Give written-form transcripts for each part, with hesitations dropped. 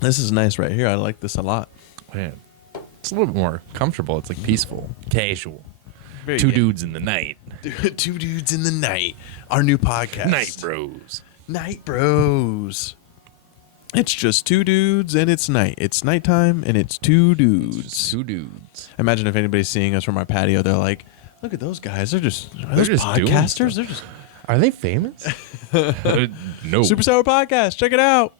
This is nice right here. I like this a lot. Man, it's a little bit more comfortable. It's like peaceful, casual. Very Two good. dudes in the night. Two dudes in the night. Our new podcast. Night Bros. Night Bros. It's just two dudes and it's night. It's nighttime and it's two dudes. Two dudes. Imagine if anybody's seeing us from our patio, they're like, look at those guys. Are those just doing podcasters? stuff. They're just Are they famous? No. Super Sour Podcast. Check it out.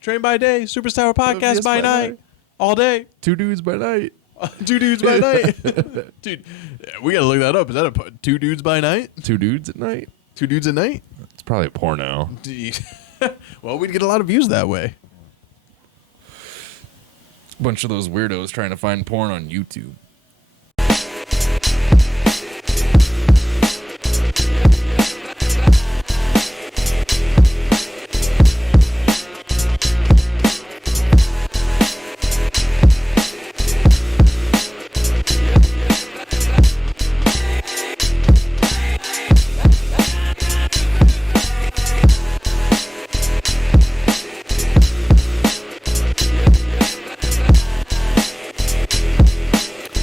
Train by day, Super Sour Podcast Yes, by by night. night. All day. Two dudes by night. Two dudes by night. Dude, we got to look that up. Is that a two dudes by night? Two dudes at night. Two dudes at night? It's probably a porno. Well, we'd get a lot of views that way. Bunch of those weirdos trying to find porn on YouTube.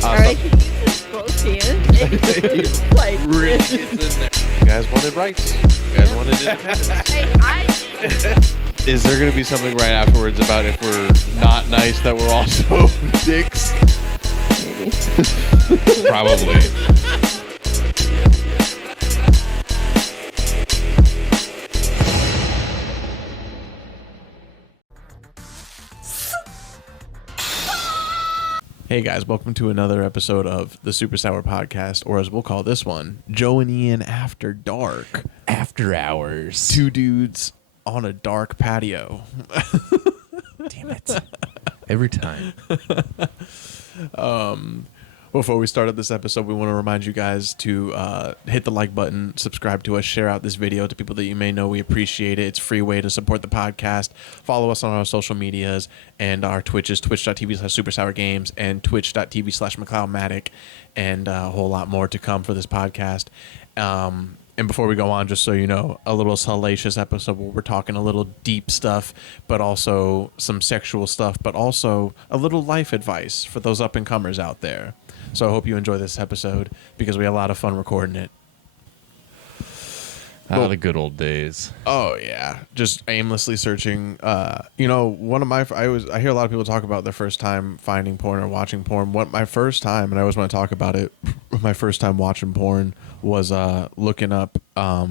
Alright, can you use this both hands? Like, Really gets in there. You guys wanted rights. You guys wanted it. hey, I Is there going to be something right afterwards about if we're not nice that we're also dicks? Probably. Hey guys, welcome to another episode of the Super Sour Podcast, or as we'll call this one, Joe and Ian After Dark. After hours. Two dudes on a dark patio. Damn it. Every time. Before we started this episode, we want to remind you guys to hit the like button, subscribe to us, share out this video to people that you may know. We appreciate it. It's a free way to support the podcast. Follow us on our social medias, and our Twitch is twitch.tv/supersourgames and twitch.tv/McLeodmatic, and a whole lot more to come for this podcast. And before we go on, just so you know, a little salacious episode where we're talking a little deep stuff, but also some sexual stuff, but also a little life advice for those up-and-comers out there. So I hope you enjoy this episode because we had a lot of fun recording it. The good old days. Oh yeah, just aimlessly searching. One of my I hear a lot of people talk about their first time finding porn or watching porn. What my first time, and I always want to talk about it. My first time watching porn was looking up. I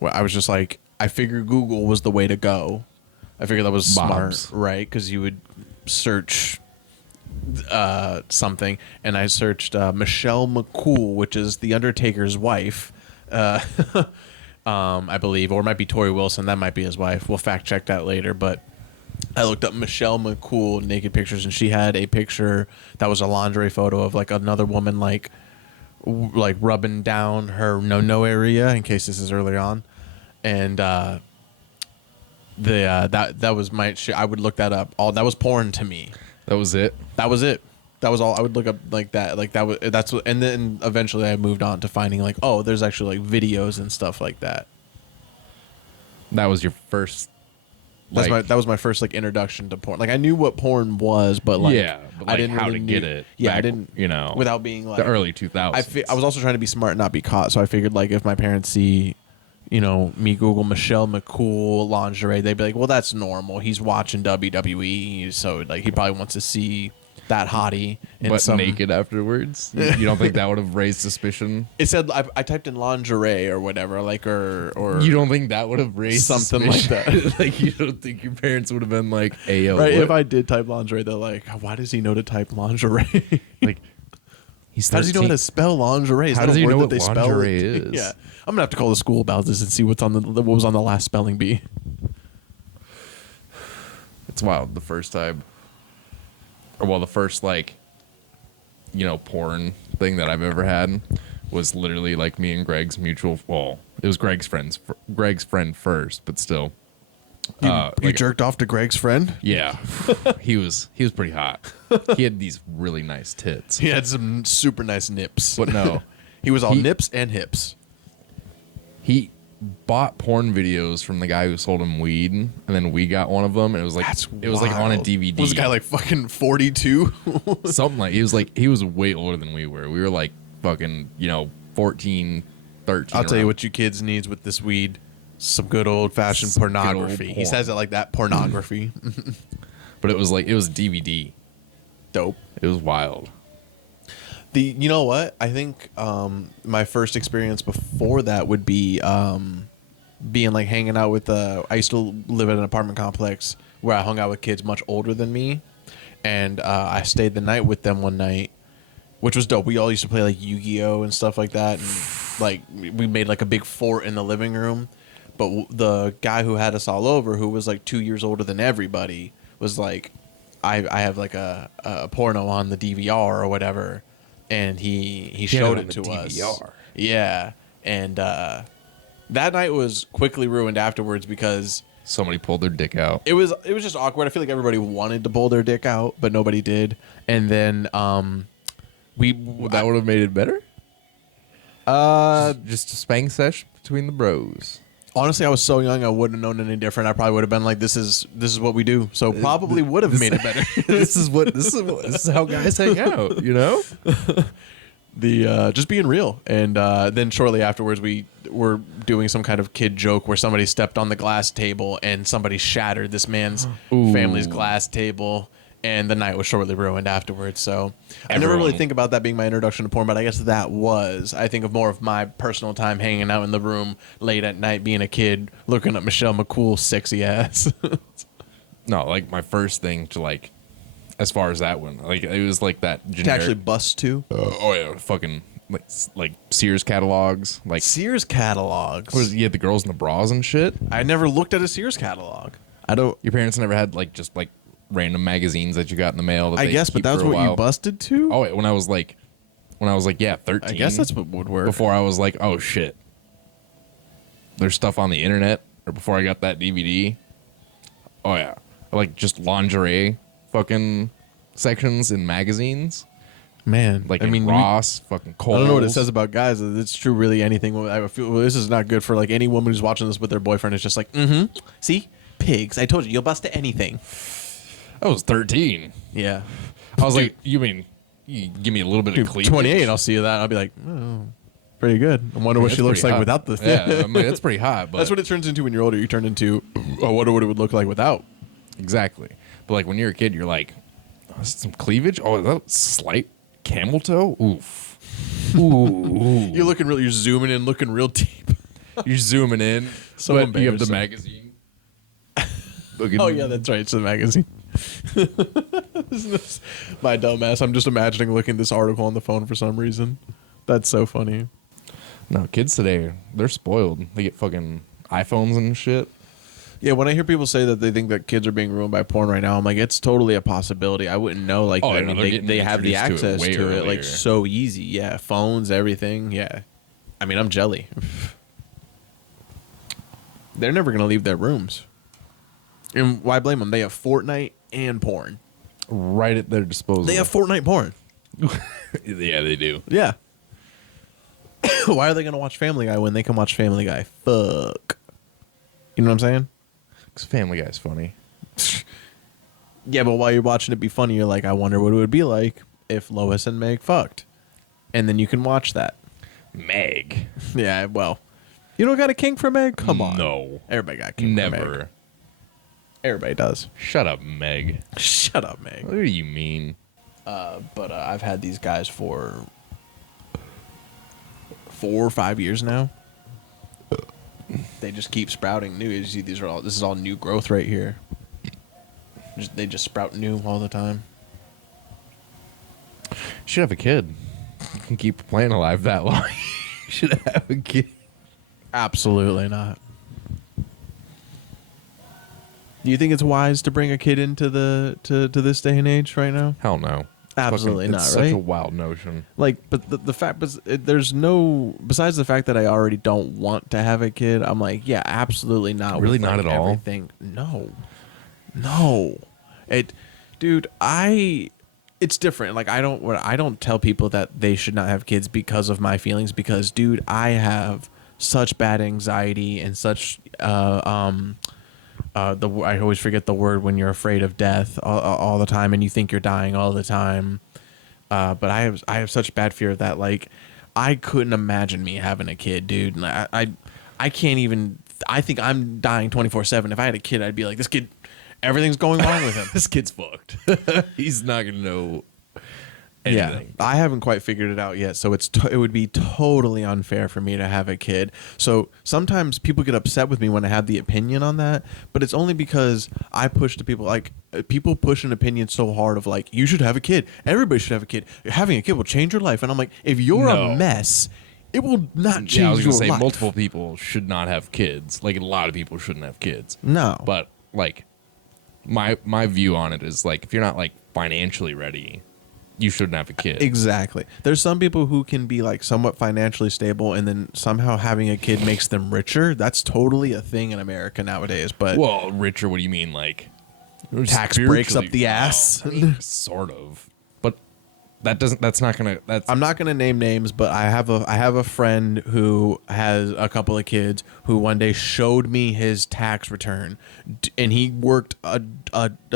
was just like, I figured Google was the way to go. I figured that was Bobs. smart, right? Because you would search something, and I searched Michelle McCool, which is the Undertaker's wife. I believe, or it might be Tori Wilson. That might be his wife. We'll fact check that later. But I looked up Michelle McCool naked pictures, and she had a picture that was a lingerie photo of like another woman, like rubbing down her no area. In case this is early on, and that was my shit. I would look that up. All that was porn to me. That was it. That was it. That was all I would look up like that. Like that was that's what, and then eventually I moved on to finding like, oh, there's actually like videos and stuff like that. That was your first. That was my first like introduction to porn. Like I knew what porn was, but like but I didn't how really to get it. Yeah, I back, didn't. Without being like the early 2000s. I was also trying to be smart and not be caught. So I figured like if my parents see, me Google Michelle McCool lingerie, they'd be like, well, that's normal. He's watching WWE, so like he probably wants to see that hottie in but some naked afterwards. You don't think that would have raised suspicion? It said I typed in lingerie or whatever, like or You don't think that would have raised something like suspicion? that. Like you don't think your parents would have been like, "Hey, yo, right? what?" If I did type lingerie, they're like, why does he know to type lingerie? Like he's how does he know how to spell lingerie? Is How that does a he word know that what they spell lingerie it? is? Yeah, I'm gonna have to call the school about this and see what was on the last spelling bee. It's wild. The first time, the first porn thing that I've ever had was literally like me and Greg's mutual. Well, it was Greg's friend first, but still. You jerked off to Greg's friend? Yeah, he was pretty hot. He had these really nice tits. He had some super nice nips. But no, he was all nips and hips. he bought porn videos from the guy who sold him weed, and then we got one of them, and it was like on a wild. DVD. Was the guy like fucking 42? Something like he was way older than we were. We were like fucking 14, 13. I'll tell you around. what you kids needs with this weed. Some good old fashioned Some good old pornography. He porn. says it like that, pornography. But it was DVD. Dope. It was wild. You know what? I think my first experience before that would be being like hanging out with. I used to live in an apartment complex where I hung out with kids much older than me, and I stayed the night with them one night, which was dope. We all used to play like Yu-Gi-Oh and stuff like that, and like we made like a big fort in the living room. But the guy who had us all over, who was like 2 years older than everybody, was like, I have like a porno on the DVR or whatever. And he showed it to us. Yeah. And that night was quickly ruined afterwards because Somebody pulled their dick out. it was just awkward. I feel like everybody wanted to pull their dick out, but nobody did. And then That would have made it better. Just a spank sesh between the bros. honestly, I was so young I wouldn't have known any different. I probably would have been like, this is what we do. So probably would have made it better. This is how guys hang out. Just being real. And then shortly afterwards we were doing some kind of kid joke where somebody stepped on the glass table and somebody shattered this man's family's glass table, and the night was shortly ruined afterwards. So I never really think about that being my introduction to porn, but I guess I think of more of my personal time hanging out in the room late at night being a kid looking at Michelle McCool's sexy ass. No, like my first thing to like, as far as that one, like it was like that generic. To actually bust to Fucking like Sears catalogs, like Sears catalogs. what is, you had the girls in the bras and shit. I never looked at a Sears catalog. I don't. Your parents never had like just like random magazines that you got in the mail. That I they guess, but keep that's for a what you while? busted to. Oh, wait, when I was like 13. I guess that's what would work. Before I was like, oh shit, there's stuff on the internet, or before I got that DVD. Oh yeah, like just lingerie fucking sections in magazines. Man, Like I mean, Ross, fucking Kohl's. I don't know what it says about guys. It's true, really. Anything. I feel this is not good for like any woman who's watching this with their boyfriend. It's just like, see, pigs. I told you, you'll bust to anything. I was 13. Yeah, I was like, you mean you give me a little bit of cleavage? 28. I'll see you that. I'll be like, oh, pretty good. I wonder what That's she looks pretty like hot. without the. Yeah, I mean, that's pretty hot. But That's what it turns into when you're older. You turn into, I wonder what it would look like without. exactly. But like when you're a kid, you're like, oh, is it some cleavage? Oh, is that slight camel toe? Oof. Ooh. You're zooming in, looking real deep. You're zooming in. So but you have the embarrassing. magazine. Looking, Oh yeah, that's right. It's the magazine. My dumbass. I'm just imagining looking at this article on the phone for some reason. That's so funny. No, kids today, they're spoiled. They get fucking iPhones and shit. Yeah, when I hear people say that they think that kids are being ruined by porn right now, I'm like, it's totally a possibility. I wouldn't know. Like, Oh, I no, mean, they're getting they have the introduced to it access way to it, like earlier. so easy. Yeah, phones, everything. Yeah, I mean, I'm jelly. They're never gonna leave their rooms. And why blame them? They have Fortnite and porn. Right at their disposal. They have Fortnite porn. Yeah, they do. Yeah. Why are they gonna watch Family Guy when they can watch Family Guy? Fuck. You know what I'm saying? Because Family Guy's funny. Yeah, but while you're watching it be funny, you're like, I wonder what it would be like if Lois and Meg fucked. And then you can watch that. Meg. Yeah, well, you don't got a kink for Meg? Come on. No. Everybody got a kink for Meg. Never. Everybody does. Shut up, Meg. Shut up, Meg. What do you mean? But I've had these guys for 4 or 5 years now. They just keep sprouting new. You see, this is all new growth right here. They just sprout new all the time. You should have a kid. You can keep the plant alive that long. You should have a kid. Absolutely not. Do you think it's wise to bring a kid into to this day and age right now? Hell no. Absolutely not, it's right? such a wild notion. Like, but the fact, there's no, besides the fact that I already don't want to have a kid, I'm like, yeah, absolutely not. Really with, not like, at all? Everything. No. Dude, it's different. Like, I don't tell people that they should not have kids because of my feelings, because, dude, I have such bad anxiety and such I always forget the word when you're afraid of death all the time and you think you're dying all the time. But I have such bad fear of that. Like, I couldn't imagine me having a kid, dude. And I can't even. I think I'm dying 24/7. If I had a kid, I'd be like, this kid, everything's going wrong with him. This kid's fucked. He's not gonna know anything. Yeah, I haven't quite figured it out yet, so it would be totally unfair for me to have a kid. So sometimes people get upset with me when I have the opinion on that, but it's only because I push to people. Like, people push an opinion so hard of like, you should have a kid. Everybody should have a kid. Having a kid will change your life. And I'm like, if you're a mess, it will not change I was your gonna say life. multiple people should not have kids. Like, a lot of people shouldn't have kids. No, But like, my view on it is like, if you're not like financially ready, you shouldn't have a kid. exactly. There's some people who can be like somewhat financially stable, and then somehow having a kid makes them richer. That's totally a thing in America nowadays. But Well, richer. What do you mean, like tax breaks up the ass. I mean, sort of, but that doesn't. That's not gonna. That's I'm not gonna name names, but I have a friend who has a couple of kids who one day showed me his tax return, and he worked a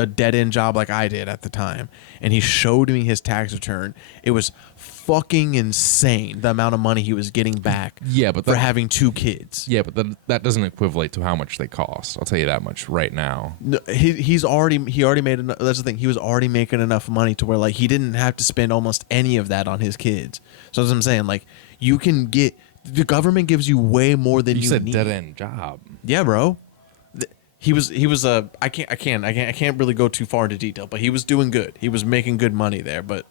dead end job like I did at the time, and he showed me his tax return. It was fucking insane the amount of money he was getting back. Yeah, but for that- having 2 kids. yeah, but that doesn't equivalent to how much they cost. I'll tell you that much right now. No, he already made enough. That's the thing. He was already making enough money to where like he didn't have to spend almost any of that on his kids. So that's what I'm saying. Like, you can get, the government gives you way more than You you said need. dead end job. Yeah, bro. He was I can't really go too far into detail, but he was doing good. He was making good money there, but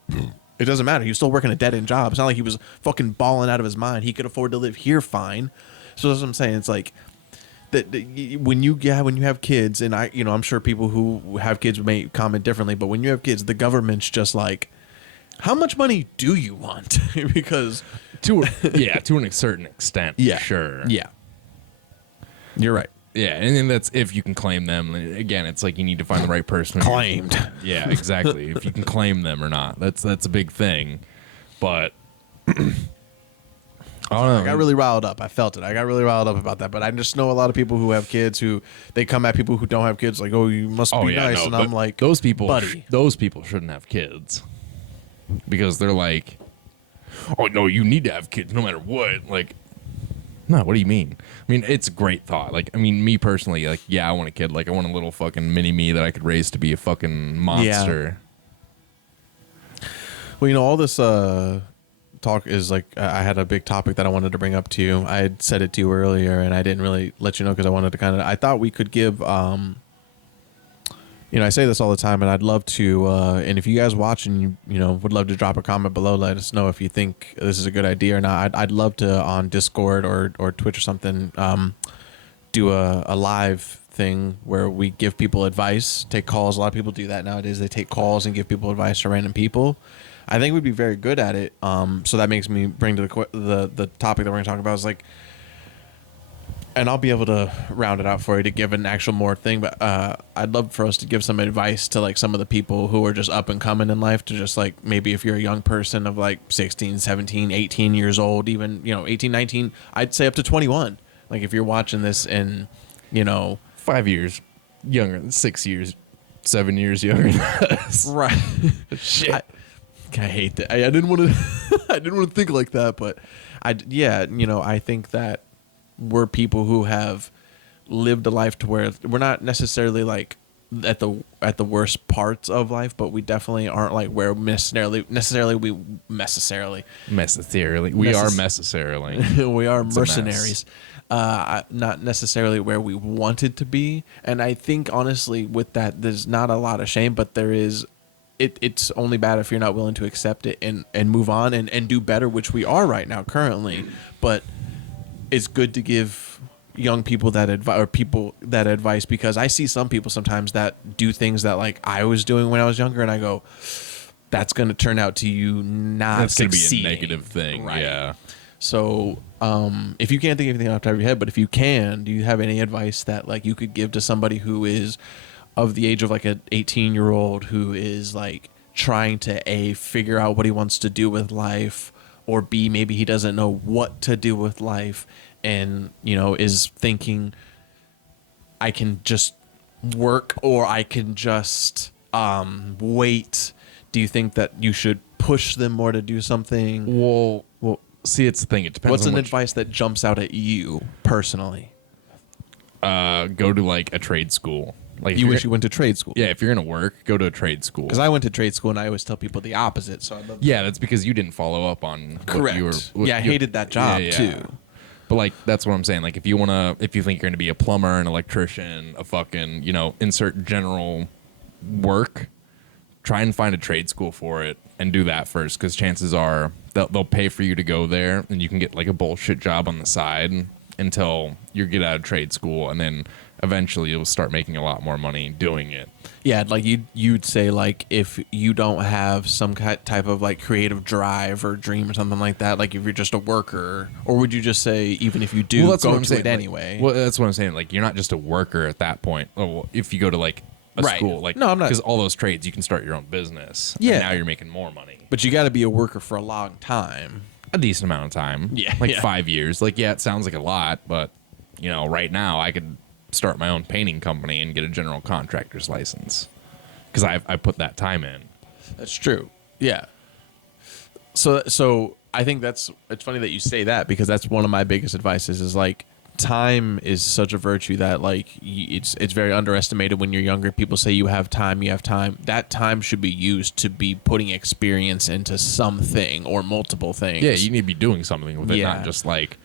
it doesn't matter. He was still working a dead end job. It's not like he was fucking balling out of his mind. He could afford to live here fine. So that's what I'm saying. It's like that when you have kids, and I'm sure people who have kids may comment differently, but when you have kids, the government's just like, how much money do you want? Because To a certain extent. yeah, Sure. yeah, you're right. Yeah, and then that's if you can claim them. Again, it's like you need to find the right person. Claimed. Yeah, exactly. If you can claim them or not, that's a big thing. But I don't know. I got really riled up. I felt it. I got really riled up about that. But I just know a lot of people who have kids who they come at people who don't have kids like, oh, you must be nice. And I'm like, those people, buddy. those people shouldn't have kids because they're like, oh no, you need to have kids no matter what. Like, no, what do you mean? I mean, it's a great thought. Like, I mean, me personally, like, yeah, I want a kid. Like, I want a little fucking mini me that I could raise to be a fucking monster. Well, all this talk is like, I had a big topic that I wanted to bring up to you. I had said it to you earlier, and I didn't really let you know because I wanted to I thought we could give, I say this all the time, and I'd love to, and if you guys watch and would love to drop a comment below, let us know if you think this is a good idea or not. I'd love to, on Discord or Twitch or something, do a live thing where we give people advice, take calls. A lot of people do that nowadays. They take calls and give people advice to random people. I think we'd be very good at it. So that makes me bring to the topic that we're going to talk about is like, and I'll be able to round it out for you to give an actual more thing, but I'd love for us to give some advice to like some of the people who are just up and coming in life, to just like, maybe if you're a young person of like 16, 17, 18 years old, even 18, 19, I'd say up to 21. Like, if you're watching this and 5 years younger, 6 years, 7 years younger than us. right. Shit. I hate that. I didn't want to I didn't want to think like that, but I think that we're people who have lived a life to where we're not necessarily like at the worst parts of life, but we definitely aren't like where we are necessarily we are mercenaries. Not necessarily where we wanted to be. And I think honestly with that, there's not a lot of shame, but there is. It's only bad if you're not willing to accept it and move on and do better, which we are right now currently. But it's good to give young people that advice, because I see some people sometimes that do things that like I was doing when I was younger, and I go, that's going to turn out to you not That's going to succeeding. be a negative thing. Right. Yeah. So if you can't think of anything off the top of your head, but if you can, do you have any advice that like you could give to somebody who is of the age of like an 18-year-old who is like trying to A, figure out what he wants to do with life, or B, maybe he doesn't know what to do with life, and is thinking I can just work or I can just wait, do you think that you should push them more to do something? Well, see, it's the thing. It depends. What's on an which, advice that jumps out at you personally? go to like a trade school. Like if You you're wish you went to trade school. yeah, if you're gonna work, go to a trade school. Because I went to trade school and I always tell people the opposite. So I'd love Yeah, that's because you didn't follow up on what Correct. you were. Yeah, I hated that job, too. But like that's what I'm saying. Like if you think you're gonna be a plumber, an electrician, a fucking insert general work, try and find a trade school for it and do that first. Because chances are they'll pay for you to go there, and you can get like a bullshit job on the side until you get out of trade school, and then eventually you'll start making a lot more money doing it. Yeah, like you'd say like if you don't have some type of like creative drive or dream or something like that, like if you're just a worker, or would you just say even if you do, that's go what I'm to saying. it anyway? Well, that's what I'm saying. Like you're not just a worker at that point. Oh, well, if you go to like a Right. school, like No, I'm not. because all those trades you can start your own business. Yeah. And now you're making more money. But you got to be a worker for a long time. A decent amount of time. Yeah, Like yeah. 5 years. Like it sounds like a lot, but right now I could start my own painting company and get a general contractor's license because I put that time in. That's true. Yeah. So I think it's funny that you say that, because that's one of my biggest advices is like time is such a virtue that like it's very underestimated when you're younger. People say you have time. That time should be used to be putting experience into something or multiple things. Yeah, you need to be doing something with it, Yeah. not just like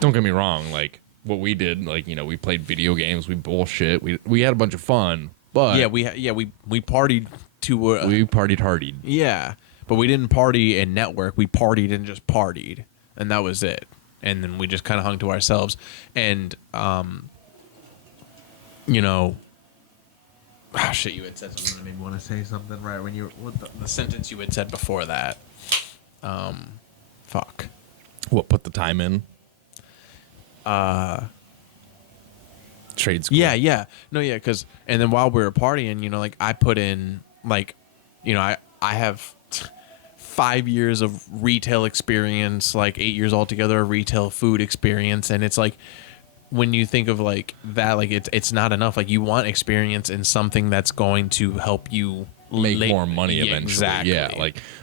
don't get me wrong, like what we did, like we played video games, we bullshit, we had a bunch of fun, but we partied to we partied hardied. yeah, but we didn't party and network. We partied and just partied, and that was it. And then we just kind of hung to ourselves. And shit, you had said something that made me want to say something right when the sentence you had said before that. Fuck. What, put the time in? Trade school. Yeah. No, yeah, because and then while we were partying, like I put in like, I have 5 years of retail experience, like 8 years altogether of retail food experience, and it's like when you think of like that, like it's not enough. Like you want experience in something that's going to help you make more money Yeah, eventually. exactly. Yeah,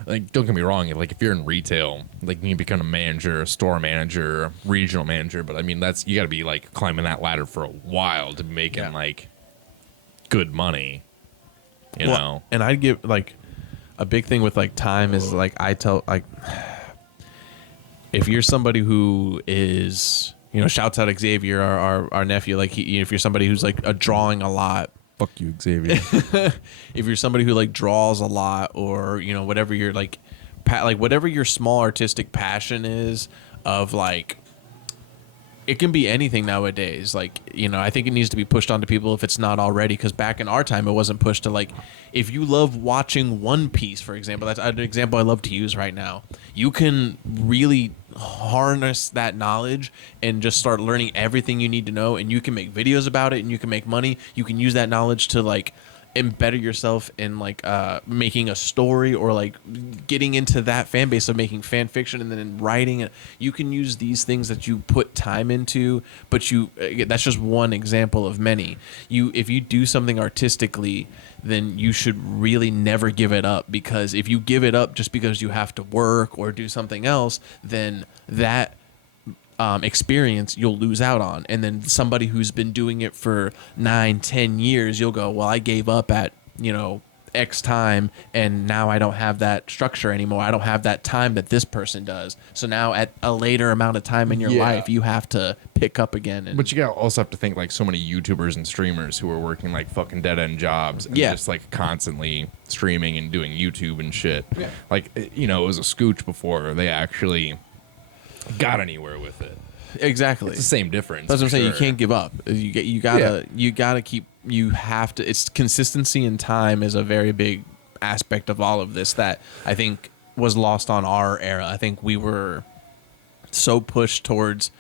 like don't get me wrong, if you're in retail, like you can become a manager, a store manager, a regional manager, but I mean you got to be like climbing that ladder for a while to be making like good money. You know. And I'd give like a big thing with like time is like I tell like if you're somebody who is shouts out Xavier, our nephew, like if you're somebody who's like drawing a lot. Fuck you, Xavier. If you're somebody who like draws a lot, or whatever your like whatever your small artistic passion is, of like it can be anything nowadays. Like I think it needs to be pushed onto people if it's not already, because back in our time it wasn't pushed to like if you love watching One Piece, for example. That's an example I love to use right now. You can really harness that knowledge and just start learning everything you need to know, and you can make videos about it and you can make money. You can use that knowledge to like embed yourself in like making a story, or like getting into that fan base of making fan fiction and then writing it. You can use these things that you put time into, but that's just one example of many. If you do something artistically, then you should really never give it up, because if you give it up just because you have to work or do something else, then that experience you'll lose out on. And then somebody who's been doing it for 9-10 years, you'll go, well, I gave up at X time, and now I don't have that structure anymore. I don't have that time that this person does. So now at a later amount of time in your life, you have to pick up again. But you also have to think like so many YouTubers and streamers who are working like fucking dead end jobs and just like constantly streaming and doing YouTube and shit. Yeah. Like it was a scooch before they actually got anywhere with it. Exactly. It's the same difference. That's what I'm saying. sure. You can't give up. You gotta keep. You have to. It's consistency in time is a very big aspect of all of this that I think was lost on our era. I think we were so pushed towards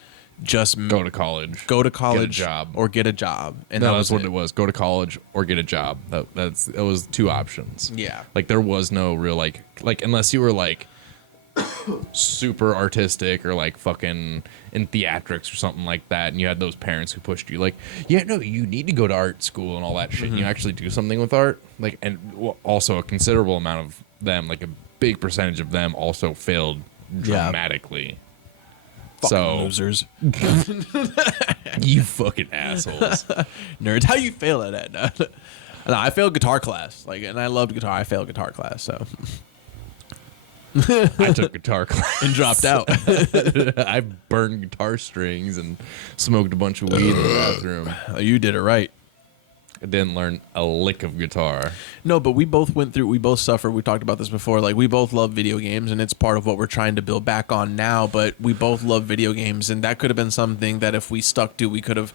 just go to college, get a job, or get a job, and that's what it was. Go to college or get a job. That was two options. Yeah. Like there was no real like unless you were like super artistic or like fucking in theatrics or something like that, and you had those parents who pushed you like, yeah, no, you need to go to art school and all that shit, and you actually do something with art, like, and also a considerable amount of them, like a big percentage of them, also failed dramatically. Fucking losers. You fucking assholes. Nerds. How you fail at that? No, I failed guitar class. Like, and I loved guitar. I failed guitar class, so I took guitar class and dropped out. I burned guitar strings and smoked a bunch of weed in the bathroom. You did it right. I didn't learn a lick of guitar. No, but we both went through. We both suffered. We talked about this before. Like, we both love video games, and it's part of what we're trying to build back on now. But we both love video games, and that could have been something that if we stuck to, we could have.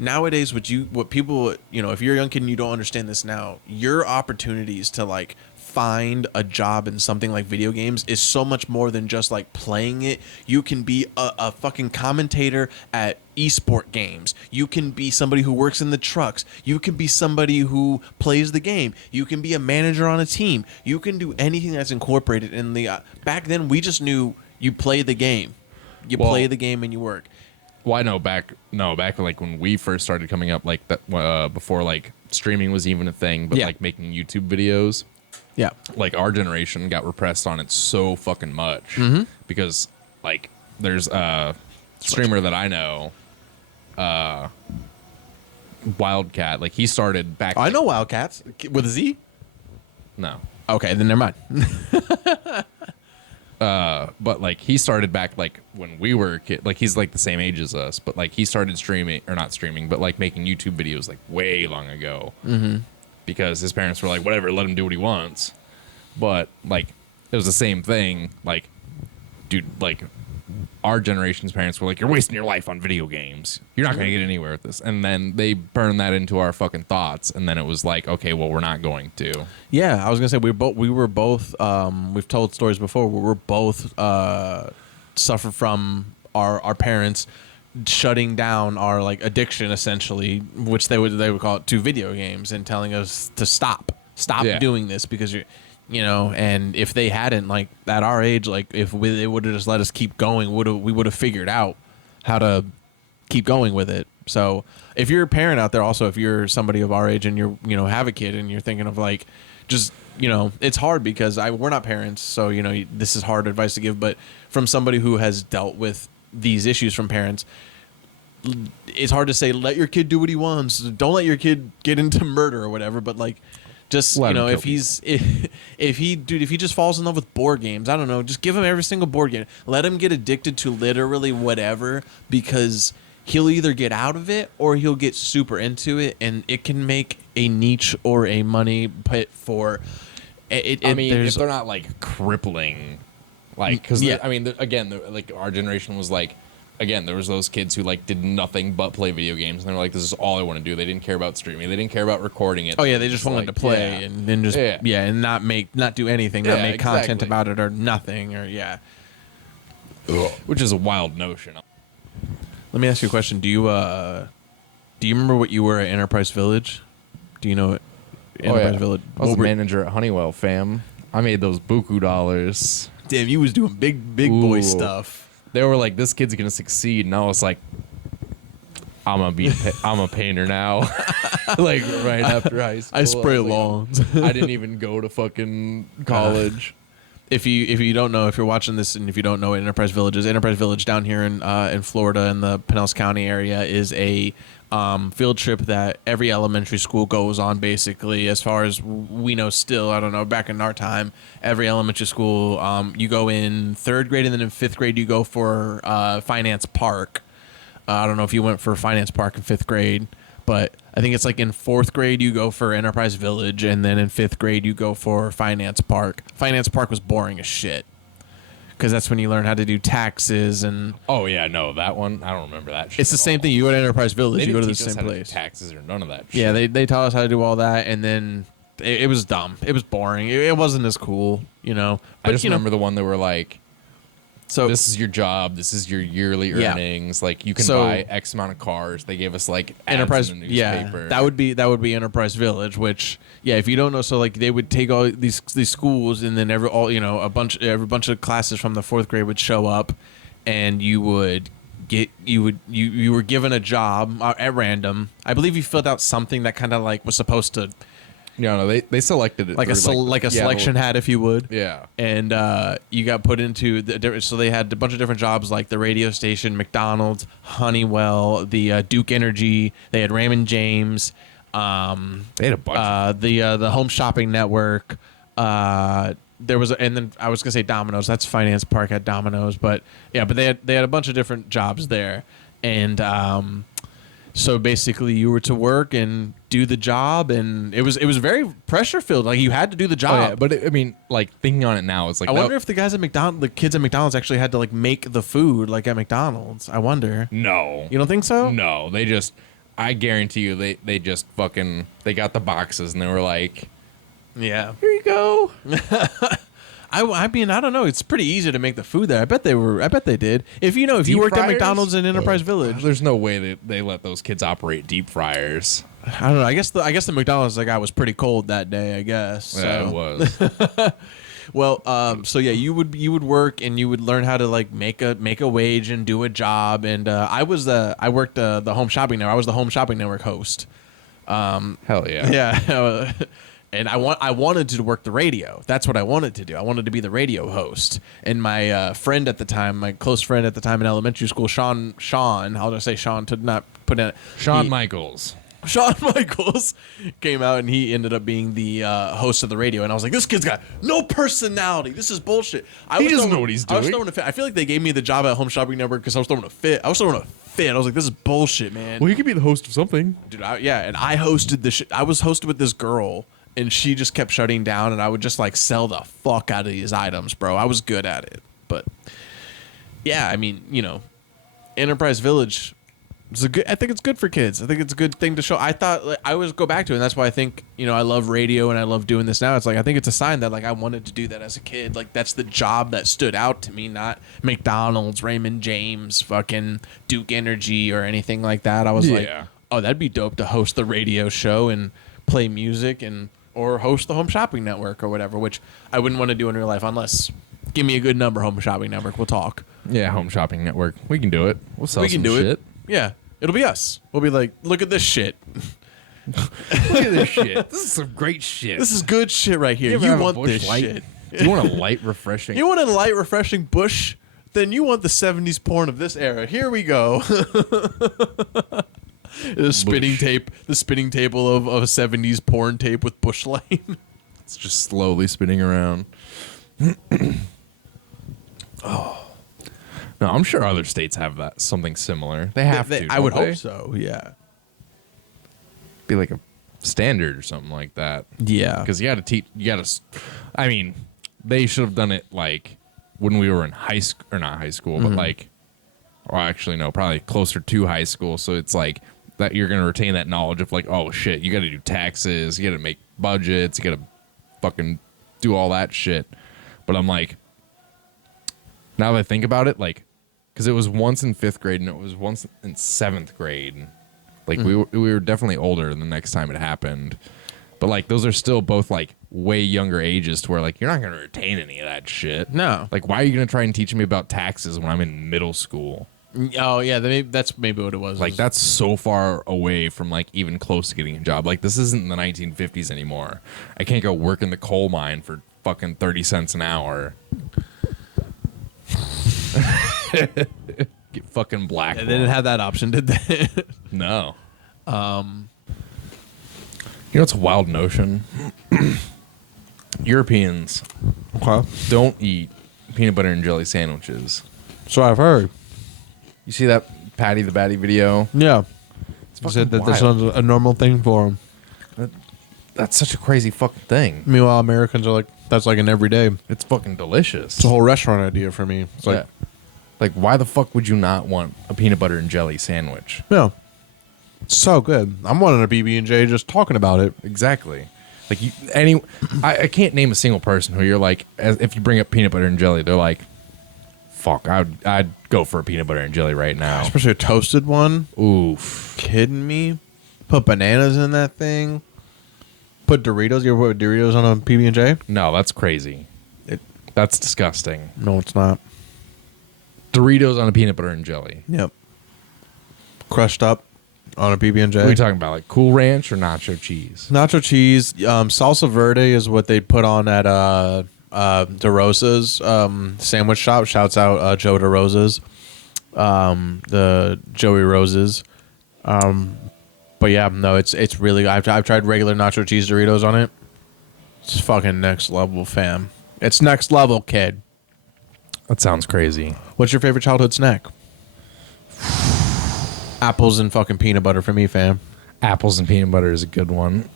Nowadays, what people, you know, if you're a young kid and you don't understand this now, your opportunities to like find a job in something like video games is so much more than just like playing it. You can be a fucking commentator at esport games. You can be somebody who works in the trucks. You can be somebody who plays the game. You can be a manager on a team. You can do anything that's incorporated in the back then we just knew you play the game. Play the game and you work. Well, I know back like when we first started coming up, like that before like streaming was even a thing, but like making YouTube videos. Yeah. Like our generation got repressed on it so fucking much because like there's a streamer that I know, Wildcat. Like he started back. I know Wildcats with a Z. No. Okay, then never mind. But like he started back like when we were a kid. Like he's like the same age as us, but like he started streaming or not streaming, but like making YouTube videos like way long ago. Because his parents were like, whatever, let him do what he wants. But like it was the same thing. Like, dude, like our generation's parents were like, you're wasting your life on video games. You're not gonna get anywhere with this. And then they burned that into our fucking thoughts. And then it was like, okay, well, we're not going to. Yeah, I was gonna say we were both. We've told stories before where we're both suffered from our parents shutting down our like addiction, essentially, which they would call it, to video games, and telling us to stop doing this because you know. And if they hadn't, like at our age, like if they would have just let us keep going, we would have figured out how to keep going with it. So if you're a parent out there, also if you're somebody of our age and you're, you know, have a kid and you're thinking of like just, you know, it's hard because we're not parents, so you know this is hard advice to give, but from somebody who has dealt with these issues from parents, it's hard to say let your kid do what he wants, don't let your kid get into murder or whatever, but like just let, you know, if he just falls in love with board games, I don't know, just give him every single board game, let him get addicted to literally whatever, because he'll either get out of it or he'll get super into it, and it can make a niche or a money pit for it. I mean, if they're not like crippling, like, because I mean, again, like our generation was like, again, there was those kids who like did nothing but play video games, and they're like, this is all I want to do. They didn't care about streaming. They didn't care about recording it. Oh yeah, they just wanted to play and then just and not do anything, not make content about it or nothing or which is a wild notion. Let me ask you a question. Do you remember what you were at Enterprise Village? Do you know it? Enterprise Village. I was a manager at Honeywell, fam. I made those buku dollars. Damn, you was doing big boy stuff. They were like, this kid's gonna succeed, and I was like, I'm a painter now. Like right after high school, I spray lawns. I didn't even go to fucking college. If you don't know, if you're watching this and if you don't know what Enterprise Village is, Enterprise Village down here in Florida in the Pinellas County area is a field trip that every elementary school goes on, basically, as far as we know still. I don't know, back in our time, every elementary school, you go in third grade, and then in fifth grade you go for Finance Park. I don't know if you went for Finance Park in fifth grade, but I think it's like in fourth grade you go for Enterprise Village, and then in fifth grade you go for Finance Park. Finance Park was boring as shit, because that's when you learn how to do taxes and... Oh, yeah, no, that one, I don't remember that shit. It's the same thing. You go to Enterprise Village, you go to the same place. Taxes or none of that shit. Yeah, they taught us how to do all that, and then it was dumb. It was boring. It wasn't as cool, you know. But I just remember the one that were like, So this is your job. This is your yearly Yeah. earnings. Like you can So- buy X amount of cars. They gave us like ads Enterprise, in the newspaper. yeah, that would be Enterprise Village, which, yeah, if you don't know, so like they would take all these schools, and then every bunch of classes from the 4th grade would show up, and you were given a job at random. I believe you filled out something that kind of like was supposed to No, they selected it like a through, selection hat, if you would. Yeah. And you got put into so they had a bunch of different jobs, like the radio station, McDonald's, Honeywell, the Duke Energy. They had Raymond James. They had a bunch. The Home Shopping Network. There was, and then I was gonna say Domino's. That's Finance Park at Domino's, but yeah, but they had a bunch of different jobs there, and so basically you were to work and do the job, and it was very pressure filled. Like you had to do the job. Oh, yeah, but I mean, like thinking on it now, it's like I wonder if the guys at the kids at McDonald's actually had to like make the food like at McDonald's. I wonder. No, You don't think so? no, they just. I guarantee you, they just fucking they got the boxes and they were like, Yeah. here you go. I mean, I don't know. It's pretty easy to make the food there. I bet they did. If you Deep worked at fryers? McDonald's in Enterprise Village. There's no way they let those kids operate deep fryers. I don't know. I guess the McDonald's guy was pretty cold that day, I guess. Yeah, it So. was. Well, so yeah, you would work and you would learn how to like make a wage and do a job. And I worked the Home Shopping Network. I was the Home Shopping Network host. Hell yeah. Yeah. And I wanted to work the radio. That's what I wanted to do. I wanted to be the radio host. And my friend at the time, my close friend at the time in elementary school, Sean, I'll just say Sean to not put in Shawn Michaels. Shawn Michaels came out, and he ended up being the host of the radio. And I was like, this kid's got no personality. This is bullshit. He doesn't know what he's I was doing. throwing a fit. I feel like they gave me the job at Home Shopping Network because I was throwing a fit. I was like, this is bullshit, man. Well, you could be the host of something. Dude, and I hosted this shit. I was hosted with this girl, and she just kept shutting down, and I would just like sell the fuck out of these items, bro. I was good at it. But yeah, I mean, Enterprise Village is I think it's good for kids. I think it's a good thing to show. I thought I always go back to it, and that's why I think, I love radio and I love doing this now. It's like I think it's a sign that like I wanted to do that as a kid. Like that's the job that stood out to me, not McDonald's, Raymond James, fucking Duke Energy or anything like that. I was like, Yeah. oh, that'd be dope to host the radio show and play music or host the Home Shopping Network or whatever, which I wouldn't want to do in real life unless give me a good number, Home Shopping Network. We'll talk. Yeah, Home Shopping Network. We can do it. We'll sell We can some do shit. it. Yeah. It'll be us. We'll be like, look at this shit. Look at this shit. This is some great shit. This is good shit right here. ever You have a want Busch this Light? shit. Do you want a light, refreshing? You want a light, refreshing Bush? Then you want the 70s porn of this era. Here we go. The spinning table of a 70s porn tape with Bush Light. It's just slowly spinning around. No, I'm sure other states have that something similar. They have to. I would don't they? hope so. Yeah. Be like a standard or something like that. Yeah. Because you got to teach. You got to. I mean, they should have done it like when we were in high school, or not high school, but like, or actually no, probably closer to high school. So it's like that you're gonna retain that knowledge of like, oh shit, you got to do taxes, you got to make budgets, you got to fucking do all that shit. But I'm like, now that I think about it, like, because it was once in 5th grade and it was once in 7th grade. Like we were definitely older the next time it happened. But like those are still both like way younger ages to where like you're not gonna retain any of that shit. No. Like why are you gonna try and teach me about taxes when I'm in middle school? Oh, yeah. That's maybe what it was. Like that's so far away from like even close to getting a job. Like this isn't the 1950s anymore. I can't go work in the coal mine for fucking 30 cents an hour. Get fucking black. They didn't have that option, did they? No. You know what's a wild notion? Europeans Okay. don't eat peanut butter and jelly sandwiches. So I've heard. You see that Patty the Batty video? Yeah. fucking Said that this wild. was a normal thing for them. That's such a crazy fucking thing. Meanwhile, Americans are like, that's like an everyday. It's fucking delicious. It's a whole restaurant idea for me. It's like, Yeah. Like, why the fuck would you not want a peanut butter and jelly sandwich? yeah. It's so good. I'm wanting a BB&J just talking about it. Exactly. Like, I can't name a single person who you're like, if you bring up peanut butter and jelly, they're like, Fuck, I'd go for a peanut butter and jelly right now. Especially a toasted one. Oof. Kidding me? Put bananas in that thing. Put Doritos. You ever put Doritos on a PB&J? No, that's crazy. That's disgusting. No, it's not. Doritos on a peanut butter and jelly. Yep. Crushed up on a PB&J. What are you talking about? Like Cool Ranch or nacho cheese? Nacho cheese. Salsa verde is what they put on at DeRosa's sandwich shop. Shouts out Joe DeRosa's. The Joey Roses. But yeah, no, it's really. I've tried regular nacho cheese Doritos on it. It's fucking next level, fam. It's next level, kid. That sounds crazy. What's your favorite childhood snack? Apples and fucking peanut butter for me, fam. Apples and peanut butter is a good one.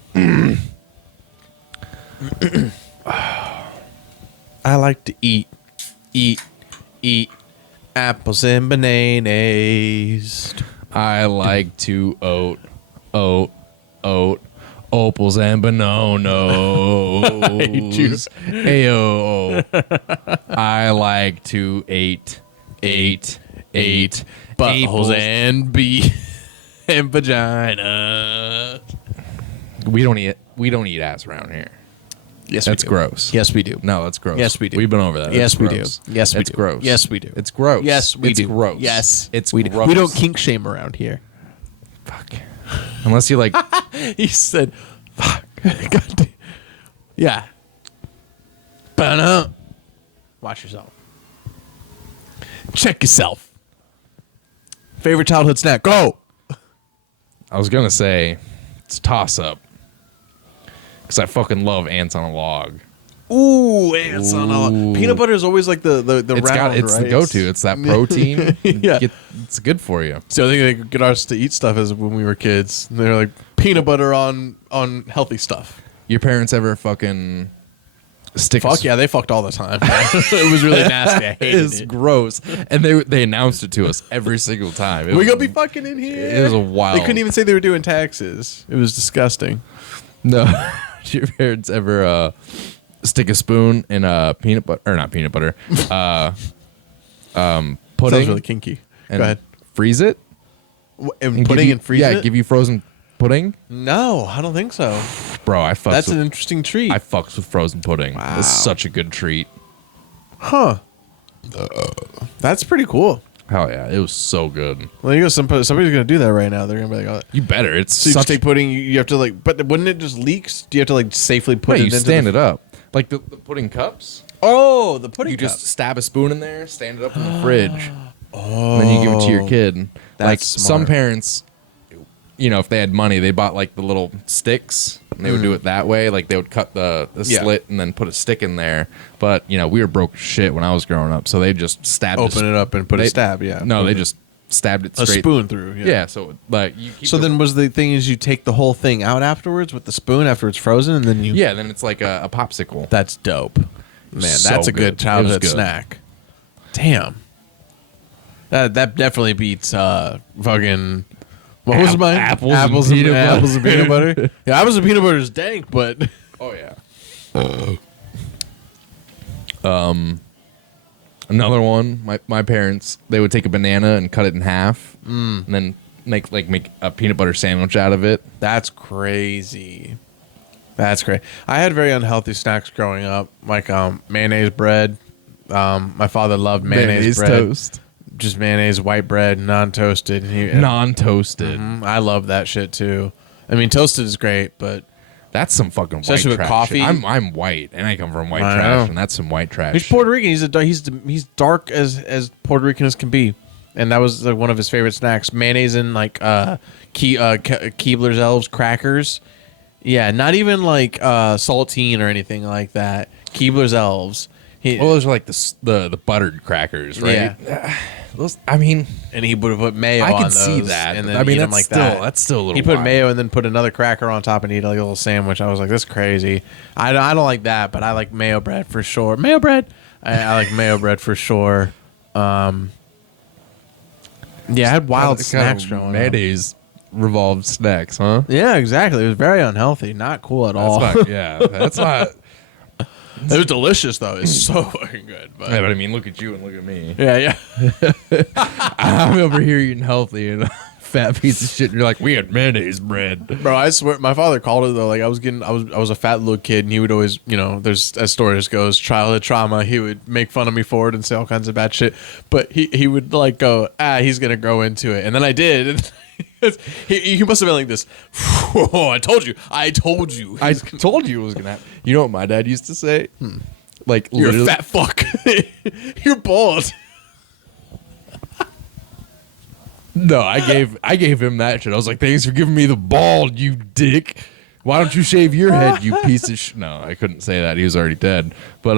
I like to eat apples and bananas. I like to oat, opals and bananas. Ayo. I like to eat buttholes and and vagina. We don't eat ass around here. Yes, That's we do. gross. Yes, we do. No, that's gross. Yes, we do. We've been over that. Yes, That's we gross. do. Yes, we It's do. gross. Yes, we do. It's gross. Yes, we it's do. Gross. Yes, it's we gross. do. We don't kink shame around here. Fuck. Unless you like. He said, "Fuck." God damn. Yeah. Ba-na. Watch yourself. Check yourself. Favorite childhood snack? Go. I was gonna say it's toss up because I fucking love ants on a log. Ooh, ants on a peanut butter is always like the It's round, it's right? the go-to. It's that protein. Yeah. It's good for you. So I think they could get us to eat stuff as when we were kids. They're like peanut butter on healthy stuff. Your parents ever fucking stick? Fuck yeah, they fucked all the time. It was really nasty. I hated It's it. gross, and they announced it to us every single time. It We was- gonna be fucking in here. It was a wild. They couldn't even say they were doing taxes. It was disgusting. No. Did your parents ever stick a spoon in a peanut butter or not peanut butter? Pudding Sounds really kinky. and Go ahead. freeze it. And And pudding give you, and freeze yeah, it? give you frozen pudding. No, I don't think so. Bro, I fucks That's with, an interesting treat. I fucks with frozen pudding. Wow. It's such a good treat. Huh. That's pretty cool. Hell yeah, it was so good. Well, you go. Somebody's gonna do that right now. They're gonna be like, "Oh." You better. It's So you such just take pudding. You have to like, but wouldn't it just leaks? Do you have to like safely put Wait, it you into stand the, it up like the pudding cups. Oh, the pudding. You cup. just stab a spoon in there, stand it up in the fridge, and then you give it to your kid. That's Like smart. some parents, you know, if they had money, they bought like the little sticks and they would do it that way. Like they would cut the Yeah. slit and then put a stick in there. But you know, we were broke as shit when I was growing up, so they just stabbed. open it up and put a they- stab. Yeah. No, they just stabbed it a straight. spoon through. Yeah. Yeah. So like you. Keep So the- then was the thing is you take the whole thing out afterwards with the spoon after it's frozen and then you. yeah, then it's like a popsicle. That's dope. Man, So that's a good. good It childhood was good. snack. Damn. That definitely beats fucking. What was mine? apples and peanut butter. apples and peanut butter. Yeah, apples and peanut butter is dank, but Oh yeah. Another one. My parents, they would take a banana and cut it in half, and then make a peanut butter sandwich out of it. that's crazy. That's great. I had very unhealthy snacks growing up, like mayonnaise bread. My father loved mayonnaise bread. toast, Just mayonnaise, white bread, non-toasted. non-toasted. I love that shit too. I mean, toasted is great, but That's some fucking Especially white with trash. coffee. I'm white, and I come from white I trash, know. and that's some white trash. he's shit. Puerto Rican. He's dark as Puerto Rican as can be, and that was like one of his favorite snacks. Mayonnaise and like Keebler's Elves crackers. Yeah, not even like saltine or anything like that. Keebler's Elves. Well, those are like the buttered crackers, right? Yeah. Those, I mean, And he would put mayo I on can see those, that. and but then I mean, eat them that's like still that. that's still a little. He put wild. mayo and then put another cracker on top and eat like a little sandwich. I was like, that's crazy. I don't like that, but I like mayo bread for sure. Mayo bread. I like mayo bread for sure. Yeah, I had wild Kind snacks of growing up. mayonnaise revolved snacks, huh? Yeah, exactly. It was very unhealthy. Not cool at all. That's not, yeah, that's not. It was delicious though. It's so fucking good. But Yeah, but I mean, look at you and look at me. yeah. I'm over here eating healthy and fat piece of shit. And you're like, we had mayonnaise bread. Bro, I swear, my father called it though. Like I was a fat little kid, and he would always, there's as stories goes, childhood trauma. He would make fun of me for it and say all kinds of bad shit. But he would like go, he's gonna grow into it, and then I did. He must have been like this. Whoa, I told you. I told you it was gonna happen. You know what my dad used to say? Like, You're a literally- fat fuck. You're bald. No, I gave him that shit. I was like, thanks for giving me the bald, you dick. Why don't you shave your head, you piece of shit? No, I couldn't say that. He was already dead. But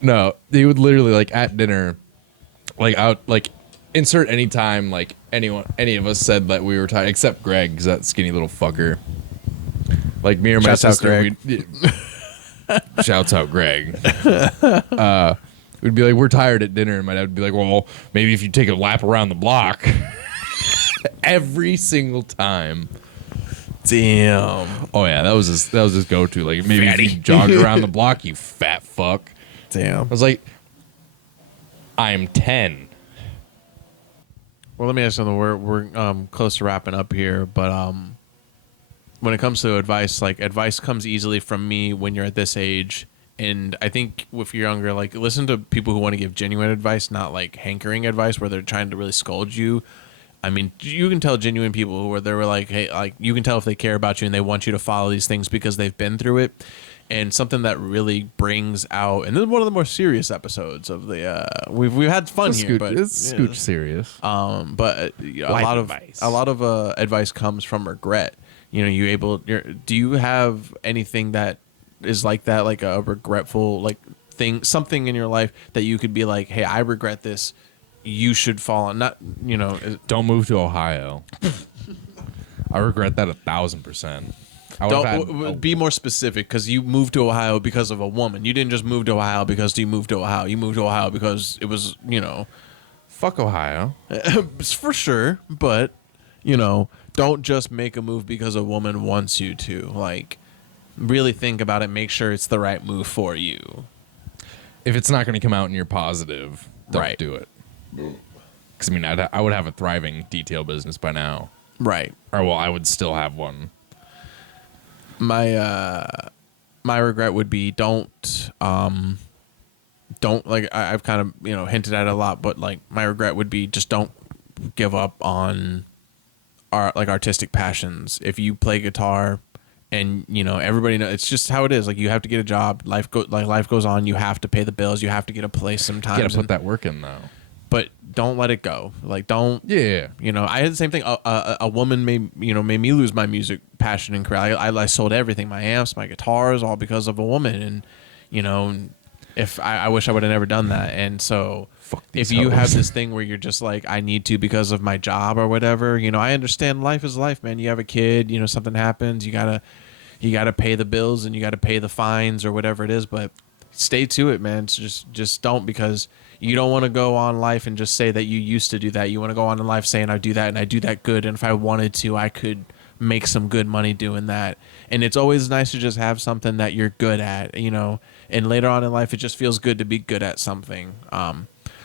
no, he would literally like at dinner, like out like insert any time like any of us said that we were tired except Greg, because that skinny little fucker. Like me or my Shouts out sister, shouts out Greg. We'd be like, we're tired at dinner, and my dad would be like, well, maybe if you take a lap around the block. Every single time. Damn. Oh yeah, that was his go-to. Like maybe if you jogged around the block, you fat fuck. Damn. I was like, I'm 10. Well, let me ask you something. We're close to wrapping up here, but when it comes to advice, like advice comes easily from me when you're at this age. And I think if you're younger, like listen to people who want to give genuine advice, not like hankering advice where they're trying to really scold you. I mean, you can tell genuine people where they were like, hey, like you can tell if they care about you and they want you to follow these things because they've been through it. And something that really brings out, and this is one of the more serious episodes of the. We've had fun here, but it's scooch serious. But a Life lot advice. of advice comes from regret. Do you have anything that is like that, like a regretful like thing, something in your life that you could be like, hey, I regret this, you should fall on, not Don't move to Ohio. I regret that 1,000%. don't be more specific, because you moved to Ohio because of a woman. You didn't just move to Ohio because you moved to Ohio. You moved to Ohio because it was fuck Ohio. for sure, but don't just make a move because a woman wants you to. Like, really think about it. Make sure it's the right move for you. If it's not going to come out and you're positive, don't do it. Because I mean, I would have a thriving detail business by now. Right. Or well, I would still have one. My regret would be don't like I've kind of hinted at it a lot, but like my regret would be just don't give up on our like artistic passions. If you play guitar and everybody knows, it's just how it is. Like you have to get a job. Life goes on. You have to pay the bills. You have to get a place sometimes. You gotta put that work in though. But don't let it go. Like don't. Yeah. I had the same thing. A woman made me lose my music passion and career. I sold everything, my amps, my guitars, all because of a woman. And if I wish I would have never done that. And so if you have this thing where you're just like, I need to because of my job or whatever, I understand life is life, man. You have a kid, something happens, you gotta pay the bills and you gotta pay the fines or whatever it is, but stay to it, man. Just don't, because you don't want to go on life and just say that you used to do that. You want to go on in life saying I do that and I do that good, and if I wanted to, I could make some good money doing that. And it's always nice to just have something that you're good at, and later on in life it just feels good to be good at something.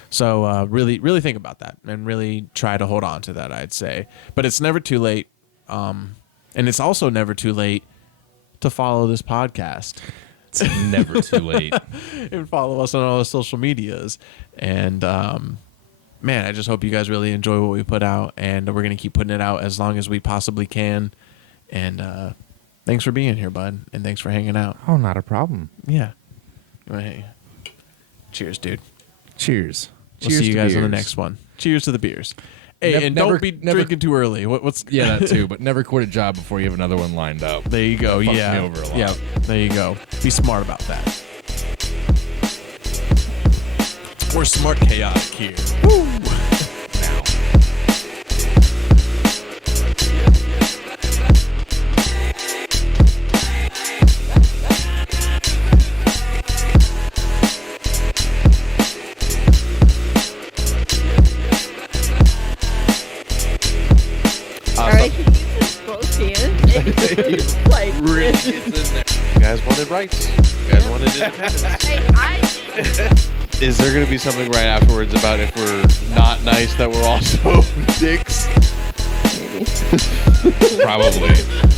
So really, really think about that and really try to hold on to that, I'd say. But it's never too late. And it's also never too late to follow this podcast. It's never too late. And follow us on all the social medias. And man, I just hope you guys really enjoy what we put out, and we're gonna keep putting it out as long as we possibly can. And thanks for being here, bud, and thanks for hanging out. Oh, not a problem. Yeah. Hey. Cheers, dude. Cheers. We'll Cheers see you to guys on the beers. next one. Cheers to the beers. Hey, and Never- don't be never- drinking too early. What's Yeah, that too. But never quit a job before you have another one lined up. There you go. That fucks Yeah. me over a lot. Yeah. There you go. Be smart about that. We're smart chaotic here. Woo! Now. Alright, can you use both hands? Like, Really gets in there. guys wanted rights. You guys wanted independence. Hey, Is there going to be something right afterwards about if we're not nice that we're also dicks? maybe. Probably.